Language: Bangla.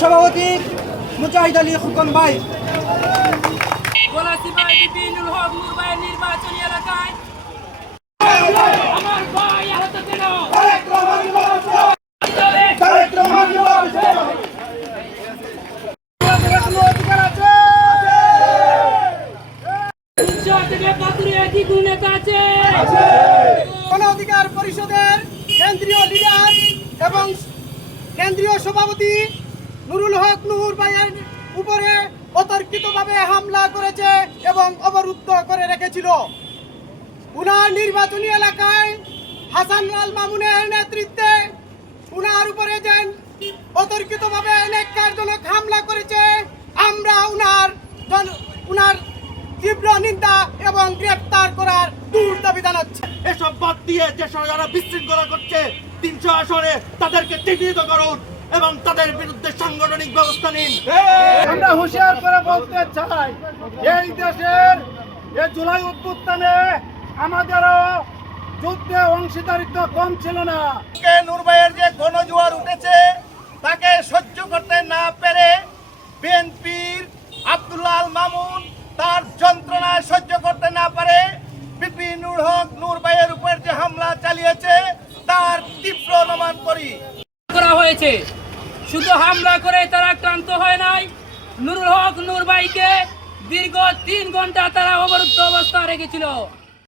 সভাপতি মুজাহিদ আলী খোকন ভাই। বিপিনুল হক নূর ভাইয়ের নির্বাচনী এলাকায় আমার ভাই আহত কেন? গণ অধিকার পরিষদের কেন্দ্রীয় লিডার এবং কেন্দ্রীয় সভাপতি নুরুল হক নূর ভাইয়ের উপরে অতর্কিতভাবে হামলা করেছে এবং অবরুদ্ধ করে রেখেছিল। উনার নির্বাচনী এলাকায় হাসান আল মামুনের নেতৃত্বে উনার উপরে যে অতর্কিতভাবে ন্যাক্কারজনক হামলা করেছে, আমরা উনার তীব্র নিন্দা এবং গ্রেফতার করার দূর দাবি জানাচ্ছি। এসব বাদ দিয়ে যে যারা বিশৃঙ্খলা করছে 300 আসনে তাদেরকে চিহ্নিত করুন এবং তাদের বিরুদ্ধে সাংগঠনিক ব্যবস্থা নিন। আমরা হুঁশিয়ার করে বলতে চাই, এই দেশের এই জুলাই অভ্যুত্থানে আমাদেরও যুদ্ধে অংশীদারিত্ব কম ছিল না। নূর ভাইয়ের যে গণজোয়ার উঠেছে তাকে সহ্য করতে না পেরে বিএনপির আব্দুল্লাহ আল মামুন তার যন্ত্রণা সহ্য করতে না পারে বিপিনুল হক নূর ভাইয়ের উপর যে হামলা চালিয়েছে তার তীব্র অনুমান করা হয়েছে। শুধু হামলা করে তারা ক্লান্ত হয় নাই, নুরুল হক নূর ভাইকে দীর্ঘ 3 ঘন্টা তারা অবরুদ্ধ অবস্থা রেখেছিল।